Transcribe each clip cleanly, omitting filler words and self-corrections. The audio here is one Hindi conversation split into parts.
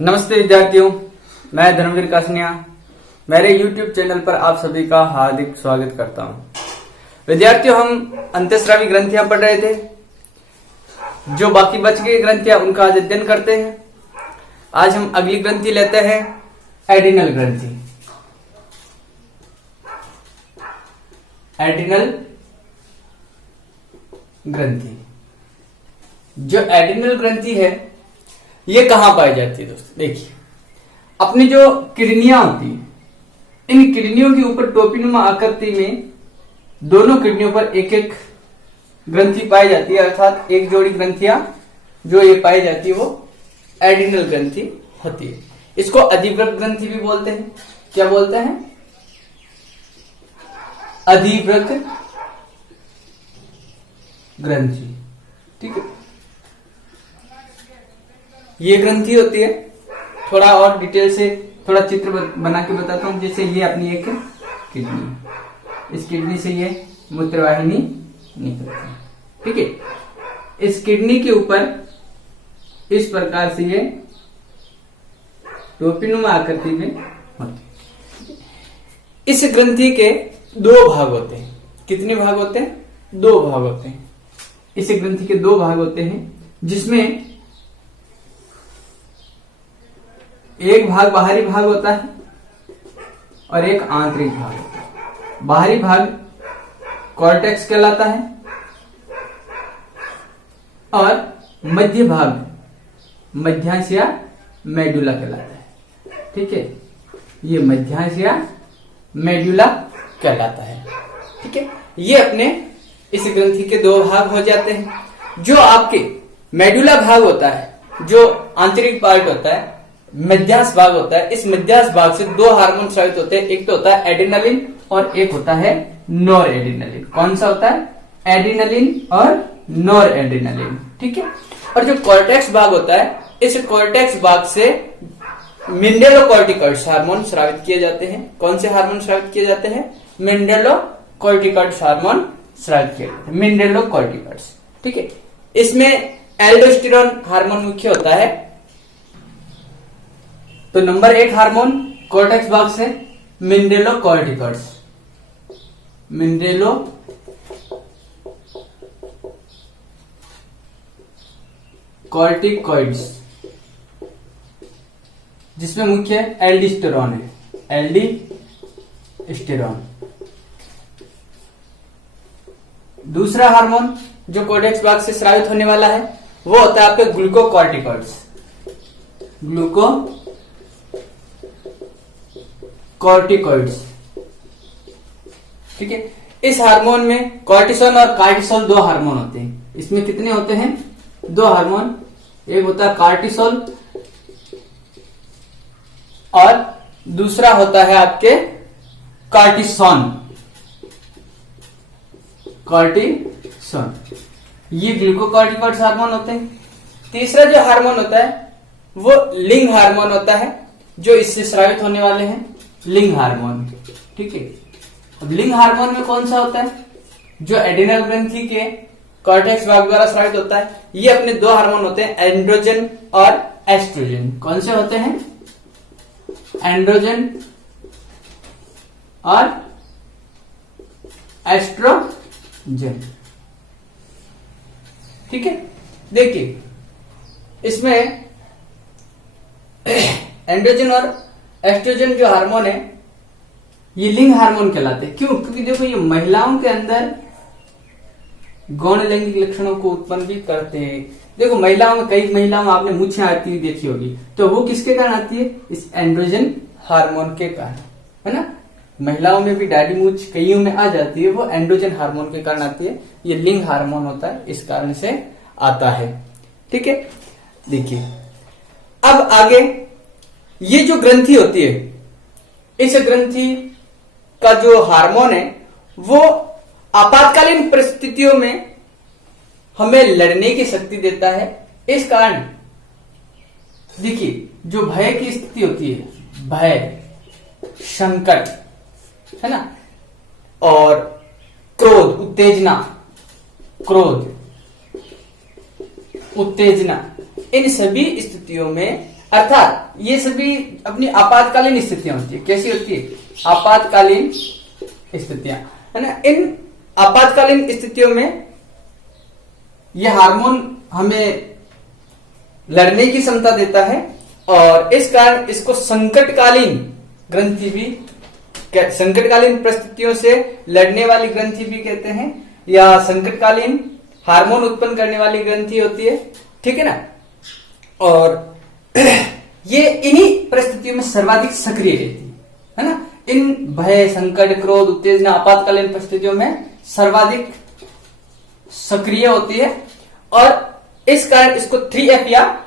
नमस्ते विद्यार्थियों, मैं धर्मवीर कासनिया मेरे YouTube चैनल पर आप सभी का हार्दिक स्वागत करता हूं। विद्यार्थियों, हम अंतःस्रावी ग्रंथियां पढ़ रहे थे। जो बाकी बच गई ग्रंथियां उनका आज अध्ययन करते हैं। आज हम अगली ग्रंथि लेते हैं, एडिनल ग्रंथि। एडिनल ग्रंथि, जो एडिनल ग्रंथि है ये कहां पाई जाती है दोस्तों? देखिए, अपनी जो किडनियां होती है, इन किडनियों के ऊपर टोपीनुमा आकृति में दोनों किडनियों पर एक एक ग्रंथि पाई जाती है, अर्थात एक जोड़ी ग्रंथियां जो ये पाई जाती है वो एडिनल ग्रंथि होती है। इसको अधिवृक्क ग्रंथि भी बोलते हैं। क्या बोलते हैं? अधिवृक्क ग्रंथि। ठीक है, ये ग्रंथि होती है। थोड़ा और डिटेल से थोड़ा चित्र बना के बताता हूं। जैसे ये अपनी एक किडनी, इस किडनी से ये मूत्रवाहिनी निकलती है। ठीक है, इस किडनी के ऊपर इस प्रकार से ये टोपीनुमा आकृति में होती है। इस ग्रंथि के दो भाग होते हैं। कितने भाग होते हैं? दो भाग होते हैं। इस ग्रंथि के दो भाग होते हैं, जिसमें एक भाग बाहरी भाग होता है और एक आंतरिक भाग होता है। बाहरी भाग कॉर्टेक्स कहलाता है और मध्य भाग मध्यांश या मेडुला कहलाता है। ठीक है, ये मध्यांश या मेडुला कहलाता है। ठीक है, ये अपने इस ग्रंथि के दो भाग हो जाते हैं। जो आपके मेडुला भाग होता है, जो आंतरिक पार्ट होता है, मध्यांश भाग होता है, इस मध्यांश भाग से दो हार्मोन स्रावित होते हैं। एक तो होता है एड्रेनालिन और एक होता है नॉर एड्रेनालिन। कौन सा होता है? एड्रेनालिन और नॉर एड्रेनालिन। ठीक है, और जो कॉर्टेक्स भाग होता है, इस कॉर्टेक्स भाग से मिनरलोकॉर्टिकॉइड्स हार्मोन स्रावित किए जाते हैं। कौन से हार्मोन स्रावित किए जाते हैं? मिनरलोकॉर्टिकॉइड्स हार्मोन स्रावित किए जाते हैं, मिनरलोकॉर्टिकॉइड्स। ठीक है, इसमें एल्डोस्टेरोन हार्मोन मुख्य होता है। तो नंबर एक हार्मोन कॉर्टेक्स भाग से मिनरलोकॉर्टिकॉइड्स, मिनरलोकॉर्टिकॉइड्स, जिसमें मुख्य एल्डोस्टेरोन है, एल्डोस्टेरोन। दूसरा हार्मोन जो कॉर्टेक्स भाग से स्रावित होने वाला है वो होता है आपके ग्लूकोकॉर्टिकॉइड्स, ग्लूकोकॉर्टिकॉइड्स। ठीक है, इस हार्मोन में कॉर्टिसोल और कार्टिसोल दो हार्मोन होते हैं। इसमें कितने होते हैं? दो हार्मोन। एक होता है कार्टिसोल और दूसरा होता है आपके कार्टिसोन। कार्टिसोन, ये ग्लूकोकॉर्टिकॉइड्स हार्मोन होते हैं। तीसरा जो हार्मोन होता है वो लिंग हार्मोन होता है, जो इससे स्रावित होने वाले हैं, लिंग हार्मोन। ठीक है, अब लिंग हार्मोन में कौन सा होता है? जो एडिनल ग्रंथि के कॉर्टेक्स भाग द्वारा स्रावित होता है। ये अपने दो हार्मोन होते हैं, एंड्रोजन और एस्ट्रोजन। कौन से होते हैं? एंड्रोजन और एस्ट्रोजन। ठीक है, देखिए इसमें एंड्रोजन और एस्ट्रोजन जो हार्मोन है ये लिंग हार्मोन कहलाते हैं। क्यों? क्योंकि देखो ये महिलाओं के अंदर गौण लैंगिक लक्षणों को उत्पन्न भी करते हैं। देखो महिलाओं में, कई महिलाओं में आपने मूछें आती हुई देखी होगी, तो वो किसके कारण आती है? इस एंड्रोजन हार्मोन के कारण, है ना। महिलाओं में भी दाढ़ी मूछ कईयों में आ जाती है, वो एंड्रोजन हार्मोन के कारण आती है। ये लिंग हार्मोन होता है, इस कारण से आता है। ठीक है, देखिए अब आगे ये जो ग्रंथि होती है, इस ग्रंथि का जो हार्मोन है वो आपातकालीन परिस्थितियों में हमें लड़ने की शक्ति देता है। इस कारण देखिए जो भय की स्थिति होती है, भय, संकट, है ना, और क्रोध, उत्तेजना, क्रोध, उत्तेजना, इन सभी स्थितियों में अर्थात ये सभी अपनी आपातकालीन स्थितियां होती है। कैसी होती है? आपातकालीन स्थितियां, है ना। इन आपातकालीन स्थितियों में यह हार्मोन हमें लड़ने की क्षमता देता है और इस कारण इसको संकटकालीन ग्रंथि भी, संकटकालीन परिस्थितियों से लड़ने वाली ग्रंथि भी कहते हैं, या संकटकालीन हार्मोन उत्पन्न करने वाली ग्रंथि होती है, ठीक है ना। और ये इन्हीं परिस्थितियों में सर्वाधिक सक्रिय रहती है ना। इन भय, संकट, क्रोध, उत्तेजना, आपातकालीन परिस्थितियों में सर्वाधिक सक्रिय होती है और इस कारण इसको 3F या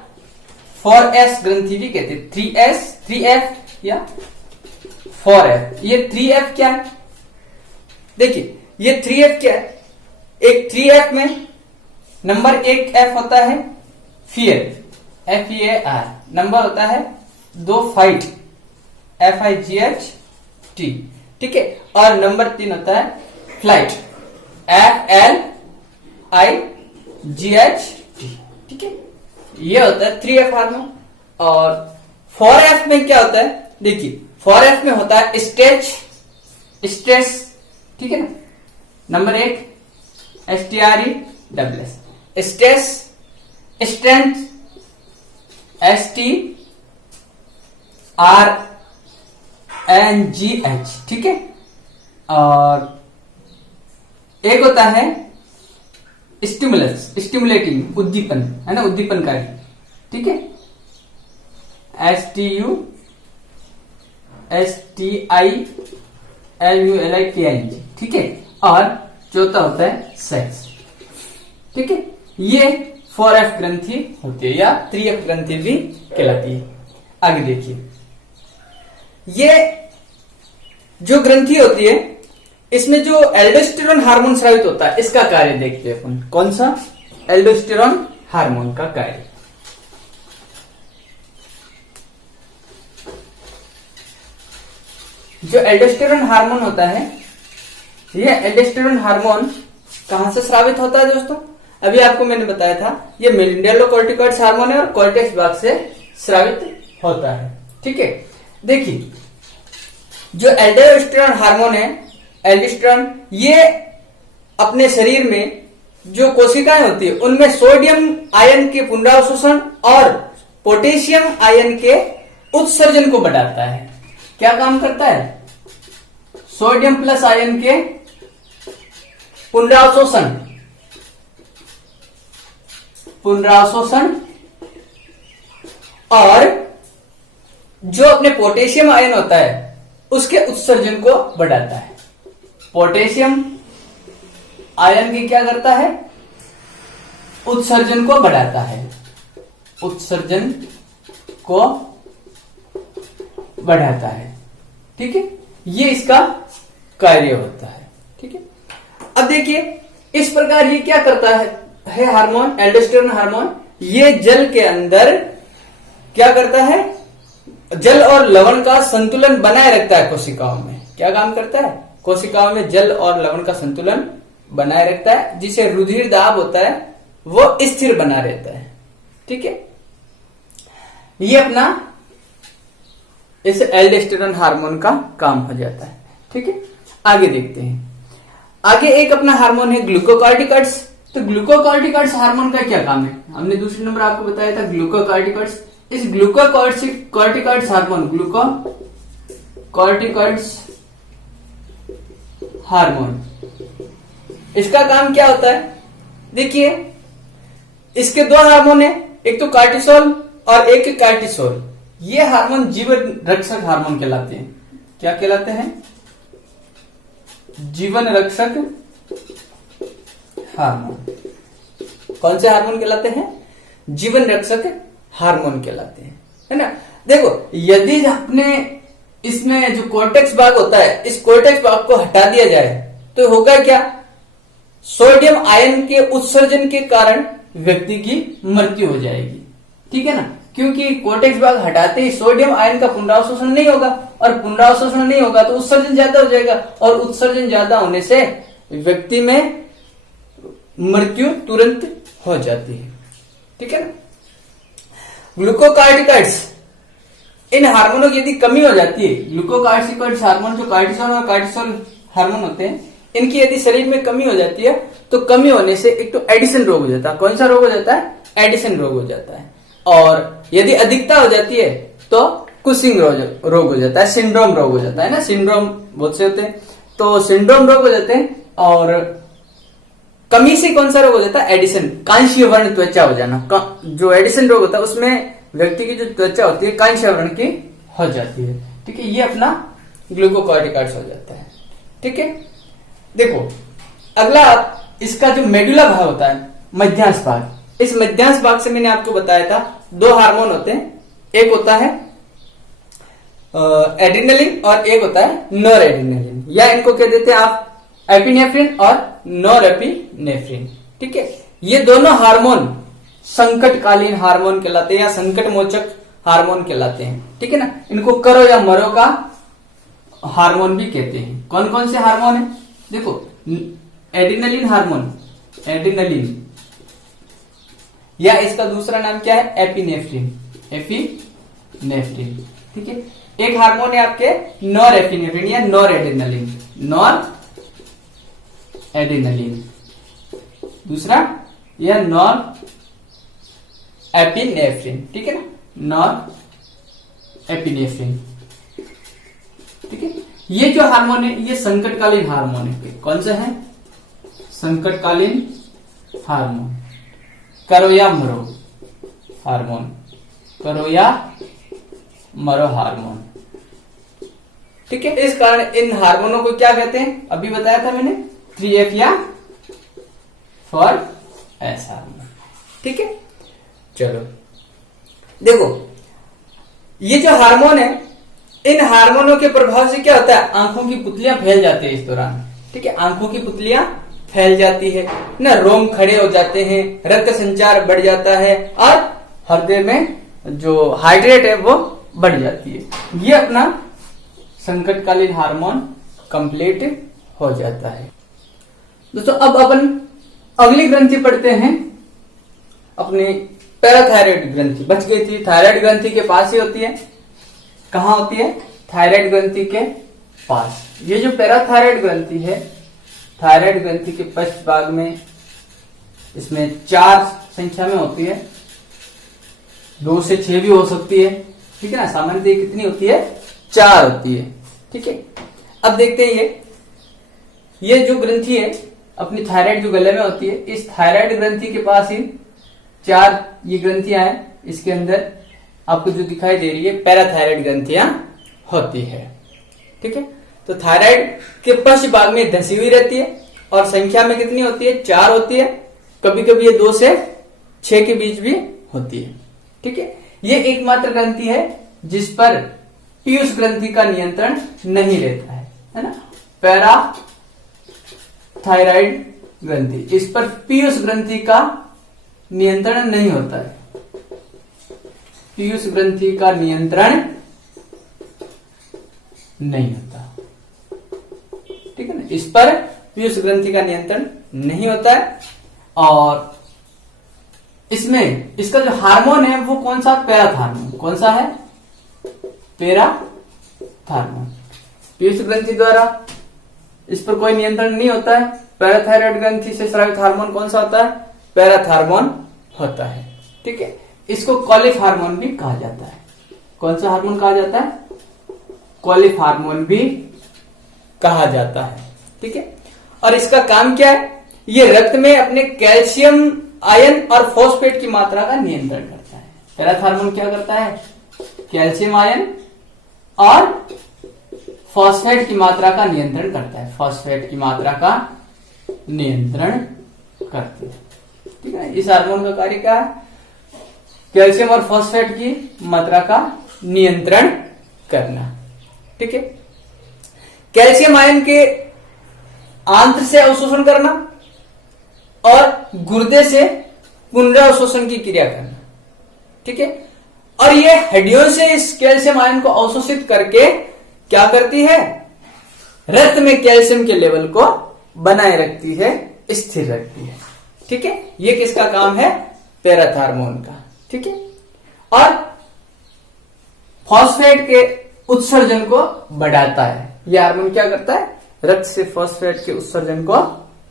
4S ग्रंथि भी कहते हैं। 3S, 3F या 4F। ये 3F क्या है? देखिए ये 3F क्या है? एक 3F में नंबर 1 F होता है फियर, FEAR। नंबर होता है 2 फाइट, FIGHT, ठीक है। और नंबर 3 होता है फ्लाइट, FLIGHT, ठीक है। ये होता है 3F हार्मोन। और 4F में क्या होता है? देखिए 4F में होता है स्ट्रेस, ठीक है ना। Number 1 STRESS, stress, strength, STRNGH, ठीक है। और एक होता है स्टिमुलस, स्टिमुलेटिंग, उद्दीपन, है ना, उद्दीपनकारी, ठीक है। STILULIKING, ठीक है। और चौथा होता है सेक्स, ठीक है। ये 4F ग्रंथि होती है या 3F ग्रंथि भी कहलाती है। आगे देखिए, ये जो ग्रंथि होती है इसमें जो एल्डोस्टेरोन हार्मोन स्रावित होता है, इसका कार्य देखते हैं अपन। कौन सा? एल्डोस्टेरोन हार्मोन का कार्य। जो एल्डोस्टेरोन हार्मोन होता है, यह एल्डोस्टेरोन हार्मोन कहां से स्रावित होता है दोस्तों? अभी आपको मैंने बताया था, यह मिनरलोकॉर्टिकॉइड्स हार्मोन है और कॉर्टेक्स भाग से स्रावित होता है, ठीक है। देखिए जो एल्डोस्टेरोन हार्मोन है, एल्डोस्टेरोन, ये अपने शरीर में जो कोशिकाएं होती है उनमें सोडियम आयन के पुनरावशोषण और पोटेशियम आयन के उत्सर्जन को बढ़ाता है। क्या काम करता है? सोडियम प्लस आयन के पुनरावशोषण और जो अपने पोटेशियम आयन होता है उसके उत्सर्जन को बढ़ाता है। पोटेशियम आयन की क्या करता है? उत्सर्जन को बढ़ाता है, उत्सर्जन को बढ़ाता है, ठीक है। ये इसका कार्य होता है, ठीक है। अब देखिए इस प्रकार ये क्या करता है हार्मोन, एल्डोस्टेरोन हार्मोन, ये जल के अंदर क्या करता है? जल और लवण का संतुलन बनाए रखता है कोशिकाओं में। क्या काम करता है? कोशिकाओं में जल और लवण का संतुलन बनाए रखता है, जिसे रुधिर दाब होता है वो स्थिर बना रहता है, ठीक है। ये अपना इस एल्डोस्टेरोन हार्मोन का काम हो जाता है, ठीक है। आगे देखते हैं। आगे एक अपना हार्मोन है ग्लूकोकॉर्टिकॉइड्स। तो ग्लूकोकॉर्टिकॉइड्स हार्मोन का क्या काम है? हमने दूसरे नंबर आपको बताया था ग्लूकोकॉर्टिकॉइड्स। इस ग्लूकोकॉर्टिकॉइड्स हार्मोन, ग्लूकोकॉर्टिकॉइड्स हार्मोन, इसका काम क्या होता है? देखिए इसके दो हार्मोन है, एक तो कार्टिसोल और एक कार्टिसोल। ये हार्मोन जीवन रक्षक हार्मोन कहलाते हैं। क्या कहलाते हैं? जीवन रक्षक हार्मोन। कौन से हार्मोन कहलाते हैं? जीवन रक्षक हार्मोन कहलाते हैं, है ना। देखो यदि अपने इसमें जो कोर्टेक्स भाग होता है, इस कोर्टेक्स भाग को हटा दिया जाए तो होगा क्या? सोडियम आयन के उत्सर्जन के कारण व्यक्ति की मृत्यु हो जाएगी, ठीक है ना। क्योंकि कोर्टेक्स भाग हटाते ही सोडियम आयन का पुनरावशोषण नहीं होगा, और पुनरावशोषण नहीं होगा तो उत्सर्जन ज्यादा हो जाएगा, और उत्सर्जन ज्यादा होने से व्यक्ति में मृत्यु तुरंत हो जाती है, ठीक है ना। ग्लूकोकार्टिकॉइड्स, इन हार्मोनों की यदि कमी हो जाती है, ग्लूकोकार्टिकॉइड्स हार्मोन जो कार्टिसोल और कार्टिसोल हार्मोन होते हैं, इनकी यदि शरीर में कमी हो जाती है तो कमी होने से एक तो एडिशन रोग हो जाता है। कौन सा रोग हो जाता है? एडिशन रोग हो जाता है। और यदि अधिकता हो जाती है तो कुशिंग रोग हो जाता है, सिंड्रोम रोग हो जाता है ना। सिंड्रोम बहुत से होते हैं, तो सिंड्रोम रोग हो जाते हैं। और कमी से कौन सा रोग हो जाता है? एडिशन, कांस्य वर्ण त्वचा हो जाना। जो एडिशन रोग होता है उसमें व्यक्ति की जो त्वचा होती है कांस्य वर्ण की हो जाती है। ठीक है, ये अपना ग्लूकोकार्टिकॉइड्स हो जाता है। ठीक है, देखो अगला इसका जो मेडुला भाग होता है, मध्यांश भाग, इस मध्यांश भाग से मैंने आपको बताया था दो हार्मोन होते हैं, एक होता है एड्रिनलिन और एक होता है नॉर एड्रिनलिन, या इनको कह देते हैं आप एपिनेफ्रिन और नॉर एपिनेफ्रिन। ठीक है, ये दोनों हार्मोन संकटकालीन हार्मोन कहलाते हैं या संकट मोचक हार्मोन कहलाते हैं। ठीक है ना, इनको करो या मरो का हार्मोन भी कहते हैं। कौन कौन से हार्मोन है? देखो एड्रिनलिन हार्मोन, एड्रिनलिन, या इसका दूसरा नाम क्या है? Epinephrine, epinephrine. ठीक है, एक हार्मोन है आपके नॉर एपिनेफ्रिन या नॉर एड्रिनलिन, नॉर एड्रिनलिन, दूसरा यह नॉर एपिनेफ्रिन। ठीक है ना, नॉर एपिनेफ्रिन। ठीक है, ये जो हार्मोन है ये संकटकालीन हार्मोन है। कौन सा है? संकटकालीन हार्मोन, करो या मरो हार्मोन, करो या मरो हार्मोन। ठीक है, इस कारण इन हार्मोनों को क्या कहते हैं? अभी बताया था मैंने, 3F या 4S हार्मोन। ठीक है, चलो देखो ये जो हार्मोन है, इन हार्मोनों के प्रभाव से क्या होता है? आंखों की पुतलियां फैल जाती है इस दौरान। ठीक है, आंखों की पुतलियां फैल जाती है ना, रोम खड़े हो जाते हैं, रक्त संचार बढ़ जाता है और हृदय में जो हाइड्रेट है वो बढ़ जाती है। ये अपना संकटकालीन हार्मोन कंप्लीट हो जाता है। दोस्तों अब अपन अगली ग्रंथि पढ़ते हैं, अपनी पैराथायराइड ग्रंथि। बच गई थी, थायराइड ग्रंथि के पास ही होती है। कहां होती है? थायराइड ग्रंथि के पास। ये जो पैराथायराइड ग्रंथि है, थायराइड ग्रंथि के पश्च भाग में, इसमें 4 संख्या में होती है, 2 से 6 भी हो सकती है। ठीक है ना, सामान्यतः कितनी होती है? 4 होती है। ठीक है, अब देखते हैं ये जो ग्रंथि है अपनी थायराइड जो गले में होती है, इस थायराइड ग्रंथि के पास ही 4 ये ग्रंथियां हैं। इसके अंदर आपको जो दिखाई दे रही है पैराथायराइड ग्रंथियां होती है। ठीक है, तो थायराइड के पश्च भाग में धसी हुई रहती है और संख्या में कितनी होती है? 4 होती है। कभी कभी ये 2 से 6 के बीच भी होती है। ठीक है, ये एकमात्र ग्रंथि है जिस पर पीयूष ग्रंथि का नियंत्रण नहीं रहता है ना, पैराथायराइड ग्रंथि, इस पर पीयूष ग्रंथि का नियंत्रण नहीं होता है। पीयूष ग्रंथि का नियंत्रण नहीं होता। ठीक है ना, इस पर पीयूष ग्रंथि का नियंत्रण नहीं होता है। और इसमें इसका जो हार्मोन है वो कौन सा? पैराथार्मोन। कौन सा है? पैराथार्मोन। पीयूष ग्रंथि द्वारा इस पर कोई नियंत्रण नहीं होता है। पैराथायराइड ग्रंथि से स्रावित हार्मोन कौन सा होता है? पैराथार्मोन होता है। ठीक है, इसको कॉलिफ हार्मोन भी कहा जाता है। कौन सा हार्मोन कहा जाता है? कॉलिफ हार्मोन भी कहा जाता है। ठीक है, और इसका काम क्या है? ये रक्त में अपने कैल्शियम आयन और फॉस्फेट की मात्रा का नियंत्रण करता है। पैराथार्मोन क्या करता है? कैल्शियम आयन और फॉस्फेट की मात्रा का नियंत्रण करता है। फॉस्फेट की मात्रा का नियंत्रण करते हैं। ठीक है, इस हार्मोन का कार्य क्या है? कैल्शियम और फॉस्फेट की मात्रा का नियंत्रण करना। ठीक है, कैल्शियम आयन के आंत्र से अवशोषण करना और गुर्दे से पुनरावशोषण की क्रिया करना। ठीक है, और ये हड्डियों से इस कैल्शियम आयन को अवशोषित करके क्या करती है? रक्त में कैल्शियम के लेवल को बनाए रखती है, स्थिर रखती है। ठीक है, ये किसका काम है? पैराथार्मोन का। ठीक है, और फॉस्फेट के उत्सर्जन को बढ़ाता है। यह हार्मोन क्या करता है? रक्त से फॉस्फेट के उत्सर्जन को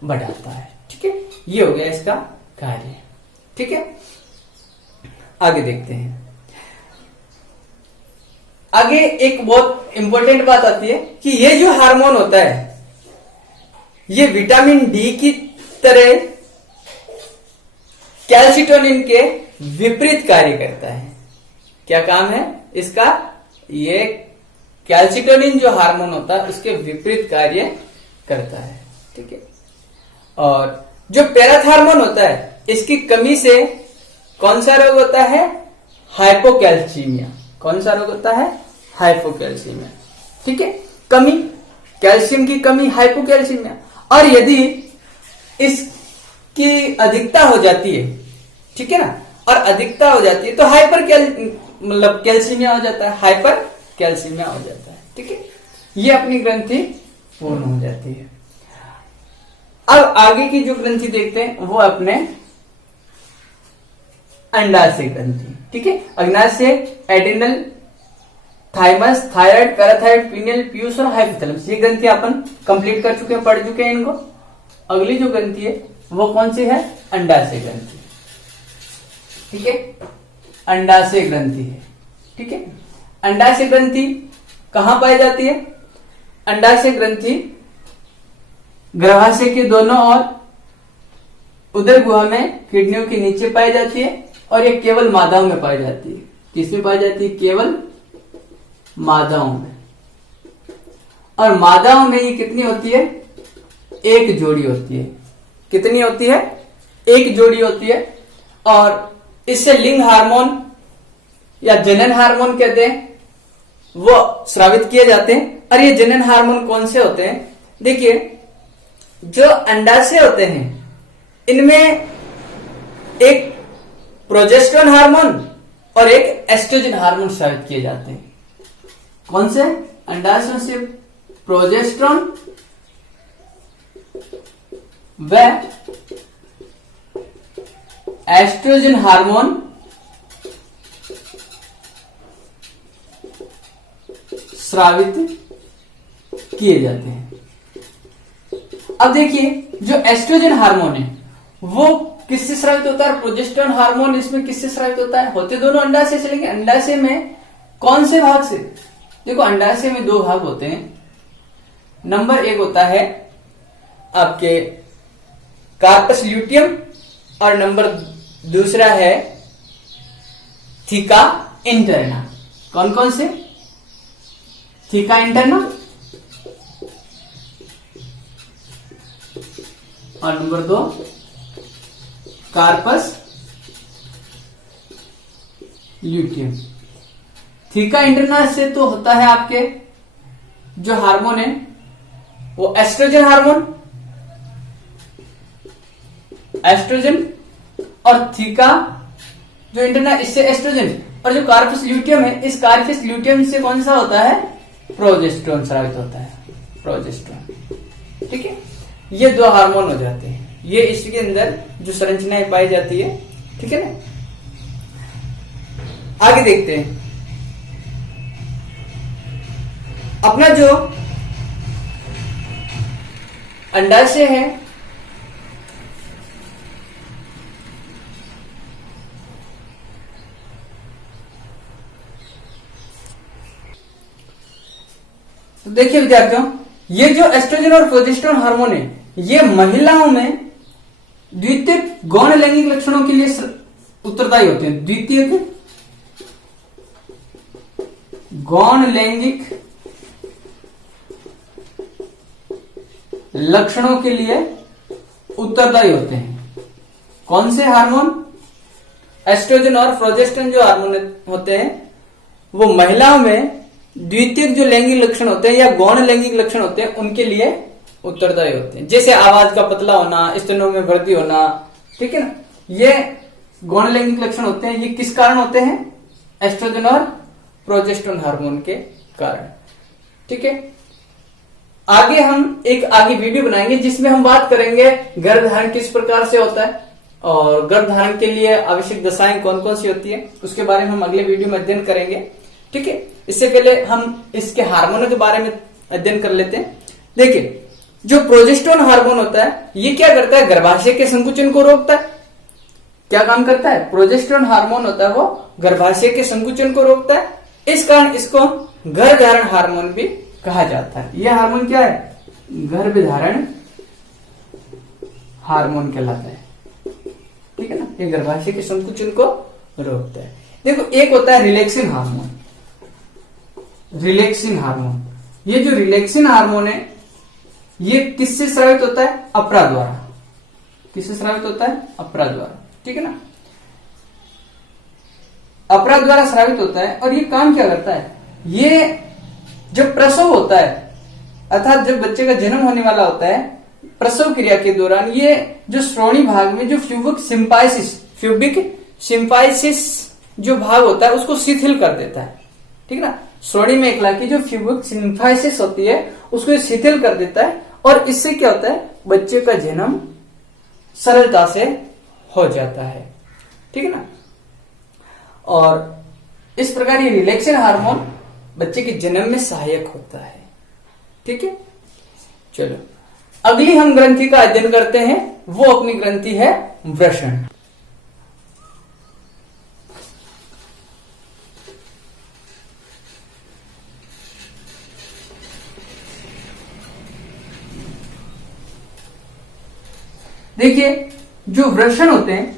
बढ़ाता है। ठीक है, ये हो गया इसका कार्य। ठीक है, आगे देखते हैं। आगे एक बहुत इंपॉर्टेंट बात आती है कि ये जो हार्मोन होता है ये विटामिन डी की तरह कैल्सिटोनिन के विपरीत कार्य करता है। क्या काम है इसका? ये कैल्सिटोनिन जो हार्मोन होता है उसके विपरीत कार्य करता है। ठीक है, और जो पैराथार्मोन होता है इसकी कमी से कौन सा रोग होता है? हाइपोकैल्सीमिया। कौन सा रोग होता है? हाइपोकैल्सीमिया। ठीक है, कमी, कैल्शियम की कमी, हाइपोकैल्सीमिया। और यदि इसकी अधिकता हो जाती है, ठीक है ना, और अधिकता हो जाती है तो मतलब कैल्सीमिया हो जाता है, हाइपर कैल्सीमिया हो जाता है। ठीक है, ये अपनी ग्रंथि पूर्ण हो जाती है। अब आगे की जो ग्रंथि देखते हैं वो अपने अंडाशय ग्रंथि। ठीक है, अग्नाशय, adrenal, thymus, thyroid, parathyroid, pineal, पीयूष और हाइपोथैलेमस। ये ग्रंथि अपन कंप्लीट कर चुके हैं, पढ़ चुके हैं इनको। अगली जो ग्रंथि है वो कौन सी है? अंडाशय ग्रंथि। ठीक है, अंडाशय ग्रंथि है। ठीक है, अंडाशय ग्रंथि कहां पाई जाती है? अंडाशय ग्रंथि गर्भाशय के दोनों ओर उदर गुहा में किडनियों के नीचे पाई जाती है और ये केवल मादाओं में पाई जाती है। किसमें पाई जाती है? केवल मादाओं में। और मादाओं में ये कितनी होती है? एक जोड़ी होती है। कितनी होती है? एक जोड़ी होती है। और इससे लिंग हार्मोन या जनन हार्मोन कहते हैं वो स्रावित किए जाते हैं। और ये जनन हार्मोन कौन से होते हैं? देखिए, जो अंडाशय होते हैं इनमें एक प्रोजेस्टेरोन हार्मोन और एक एस्ट्रोजन हार्मोन स्रावित किए जाते हैं। कौन से? अंडाशयों से प्रोजेस्टेरोन व एस्ट्रोजन हार्मोन स्रावित किए जाते हैं। अब देखिए, जो एस्ट्रोजन हार्मोन है वो किससे स्रावित होता है? प्रोजेस्टेरोन हार्मोन इसमें किससे स्रावित होता है? होते दोनों अंडाशय से, लेकिन अंडाशय में कौन से भाग से? देखो, अंडाशय में दो भाग होते हैं। नंबर एक होता है आपके कार्पस ल्यूटियम और नंबर दूसरा है थीका इंटरना। कौन कौन से? थीका इंटरना और नंबर दो कार्पस ल्यूटियम। थीका इंटरना से तो होता है आपके जो हार्मोन है वो एस्ट्रोजन हार्मोन, एस्ट्रोजन, और थीका जो इंटरना इससे एस्ट्रोजन, और जो कार्पस ल्यूटियम है इस कार्पस ल्यूटियम से कौन सा होता है? प्रोजेस्टेरोन स्रावित होता है, प्रोजेस्टेरोन। ठीक है, ये दो हार्मोन हो जाते हैं। ये इसके अंदर जो संरचनाएं पाई जाती है। ठीक है ना, आगे देखते हैं। अपना जो अंडाशय है तो देखिए विद्यार्थियों, ये जो एस्ट्रोजन और प्रोजेस्टेरोन हार्मोन है ये महिलाओं में द्वितीयक गौण लैंगिक लक्षणों के लिए उत्तरदायी होते हैं। द्वितीयक गौण लैंगिक लक्षणों के लिए उत्तरदायी होते हैं। कौन से हार्मोन? एस्ट्रोजन और प्रोजेस्टेरोन जो हार्मोन होते हैं वो महिलाओं में द्वितीयक जो लैंगिक लक्षण होते हैं या गौण लैंगिक लक्षण होते हैं उनके लिए उत्तरदायी होते हैं। जैसे आवाज का पतला होना, स्तनों में वृद्धि होना, ठीक है ना, ये गौण लैंगिक लक्षण होते हैं। ये किस कारण होते हैं? एस्ट्रोजन और प्रोजेस्टेरोन हार्मोन के कारण। ठीक है, आगे हम एक वीडियो बनाएंगे जिसमें हम बात करेंगे गर्भधारण किस प्रकार से होता है, और गर्भ धारण के लिए आवश्यक दशाएं कौन कौन सी होती है उसके बारे में हम अगले वीडियो में अध्ययन करेंगे। ठीक है, इससे पहले हम इसके हार्मोनों के बारे में अध्ययन कर लेते हैं। देखिए, जो प्रोजेस्टेरोन हार्मोन होता है ये क्या करता है, गर्भाशय के संकुचन को रोकता है। क्या काम करता है? प्रोजेस्टेरोन हार्मोन होता है वो गर्भाशय के संकुचन को रोकता है। इस कारण इसको गर्भधारण हार्मोन भी कहा जाता है। यह हार्मोन क्या है? गर्भधारण हार्मोन कहलाता है। ठीक है ना, ये गर्भाशय के संकुचन को रोकता है। देखो, एक होता है रिलैक्सिन हार्मोन। रिलैक्सिन हार्मोन, ये जो रिलैक्सिन हार्मोन है ये किससे स्रावित होता है? अप्रा द्वारा। किससे स्रावित होता है? अप्रा द्वारा। ठीक है ना, अप्रा द्वारा स्रावित होता है। और ये काम क्या करता है? ये जब प्रसव होता है अर्थात जब बच्चे का जन्म होने वाला होता है, प्रसव क्रिया के दौरान ये जो श्रोणी भाग में जो फ्यूबिक सिंपाइसिस जो भाग होता है उसको शिथिल कर देता है। ठीक है ना, श्रोणी में एक की जो फ्यूबिक सिंपाइसिस होती है उसको शिथिल कर देता है और इससे क्या होता है? बच्चे का जन्म सरलता से हो जाता है। ठीक है ना, और इस प्रकार ये रिलैक्सिन हार्मोन बच्चे के जन्म में सहायक होता है। ठीक है, चलो अगली हम ग्रंथि का अध्ययन करते हैं। वो अपनी ग्रंथि है वृषण। देखिए, जो वृषण होते हैं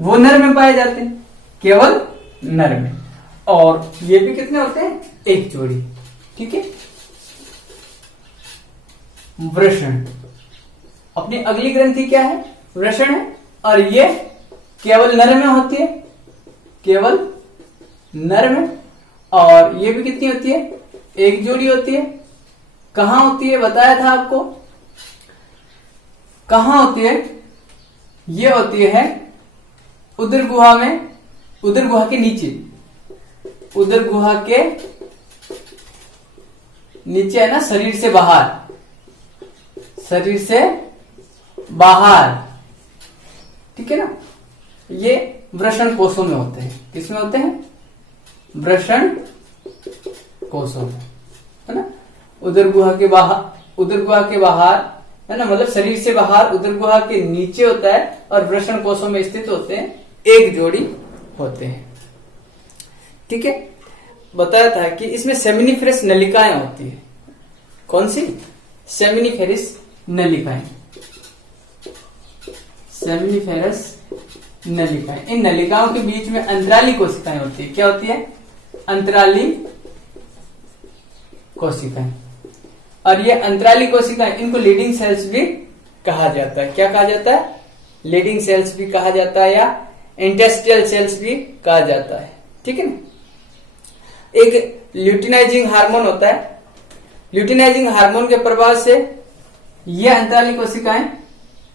वो नर में पाए जाते हैं, केवल नर में। और ये भी कितने होते हैं? एक जोड़ी। ठीक है, वृषण अपनी अगली ग्रंथि क्या है? वृषण है। और ये केवल नर में होती है, केवल नर में। और ये भी कितनी होती है? एक जोड़ी होती है। कहां होती है? बताया था आपको। कहां होती है? ये होती है उदर गुहा में, उदर गुहा के नीचे, उदर गुहा के नीचे है ना, शरीर से बाहर, शरीर से बाहर। ठीक है ना, ये वृषण कोषों में होते हैं। किसमें होते हैं? वृषण कोषों में, है ना। उदर गुहा के बाहर, उदर गुहा के बाहर है ना, मतलब शरीर से बाहर उदर गुहा के नीचे होता है और वृषण कोषों में स्थित होते हैं, एक जोड़ी होते हैं। ठीक है, बताया था कि इसमें सेमिनिफेरस नलिकाएं होती है। कौन सी? Seminiferous नलिकाएं, seminiferous नलिकाएं। इन नलिकाओं के बीच में अंतराली कोशिकाएं होती है। क्या होती है? अंतराली कोशिकाएं। और ये अंतराली कोशिकाएं, इनको लीडिंग सेल्स भी कहा जाता है। क्या कहा जाता है? लीडिंग सेल्स भी कहा जाता है या इंटेस्टियल सेल्स भी कहा जाता है। ठीक है ना, एक ल्यूटिनाइजिंग हार्मोन होता है। ल्यूटिनाइजिंग हार्मोन के प्रभाव से ये अंतराली कोशिकाएं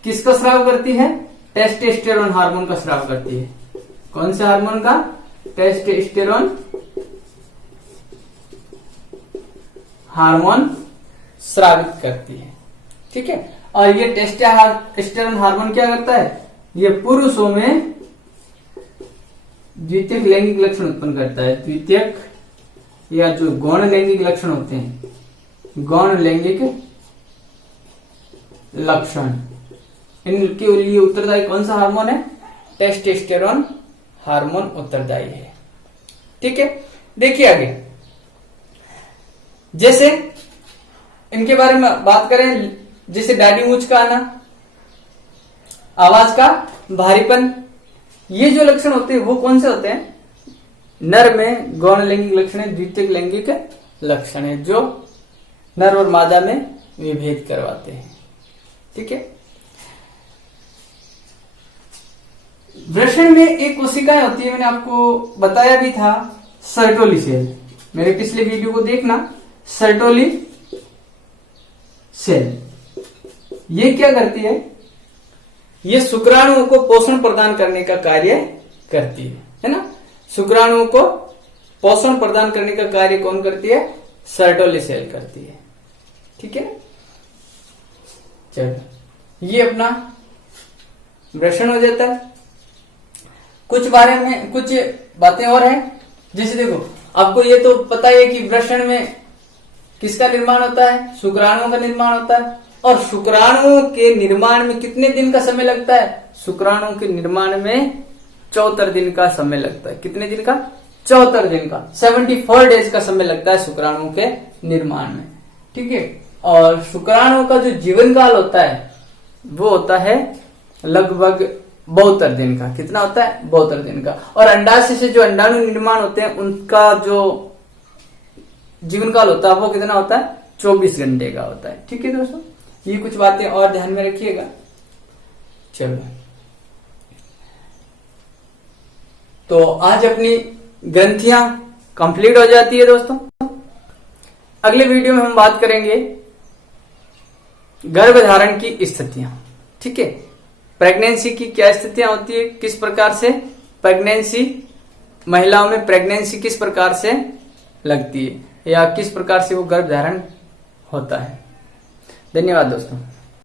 किसको स्राव करती है? टेस्टोस्टेरोन हार्मोन का स्राव करती है। कौन से हार्मोन का? टेस्टोस्टेरोन हार्मोन स्रावित करती है। ठीक है, और ये टेस्टोस्टेरोन हार्मोन क्या करता है? ये पुरुषों में द्वितीयक लैंगिक लक्षण उत्पन्न करता है। द्वितीयक या जो गौण लैंगिक लक्षण होते हैं, गौण लैंगिक लक्षण, इनके लिए उत्तरदायी कौन सा हार्मोन है? टेस्टोस्टेरोन हार्मोन उत्तरदायी है। ठीक है, देखिए आगे, जैसे इनके बारे में बात करें, जैसे दाढ़ी मूंछ का आना, आवाज का भारीपन, ये जो लक्षण होते हैं वो कौन से होते हैं? नर में गौण लैंगिक लक्षण है, द्वितीयक लैंगिक लक्षण है, जो नर और मादा में विभेद करवाते हैं। ठीक है, वृषण में एक कोशिकाएं होती है, मैंने आपको बताया भी था, सर्टोली सेल। मेरे पिछले वीडियो को देखना। सर्टोली सेल ये क्या करती है? ये शुक्राणुओं को पोषण प्रदान करने का कार्य करती है ना। शुक्राणुओं को पोषण प्रदान करने का कार्य कौन करती है? सर्टोली सेल करती है। ठीक है, चलो ये अपना वृषण हो जाता है। कुछ बातें और है, जैसे देखो आपको ये तो पता ही है कि वृषण में किसका निर्माण होता है, शुक्राणुओं का निर्माण होता है। और शुक्राणुओं के निर्माण में कितने दिन का समय लगता है, शुक्राणुओं के निर्माण में 74 दिन का समय लगता है। कितने दिन का, 74 दिन का, 74 डेज का समय लगता है शुक्राणुओं के निर्माण में, ठीक है। और शुक्राणुओं का जो जीवन काल होता है वो होता है लगभग 72 दिन का। कितना होता है, 72 दिन का। और अंडाशय से जो अंडाणु निर्माण होते हैं उनका जो जीवन काल होता है वो कितना होता है, 24 घंटे का होता है, ठीक है दोस्तों। ये कुछ बातें और ध्यान में रखिएगा। चलो, तो आज अपनी ग्रंथियां कंप्लीट हो जाती है दोस्तों। अगले वीडियो में हम बात करेंगे गर्भधारण की स्थितियां, ठीक है। प्रेगनेंसी की क्या स्थितियां होती है, किस प्रकार से प्रेगनेंसी, महिलाओं में प्रेगनेंसी किस प्रकार से लगती है या किस प्रकार से वो गर्भधारण होता है। धन्यवाद दोस्तों।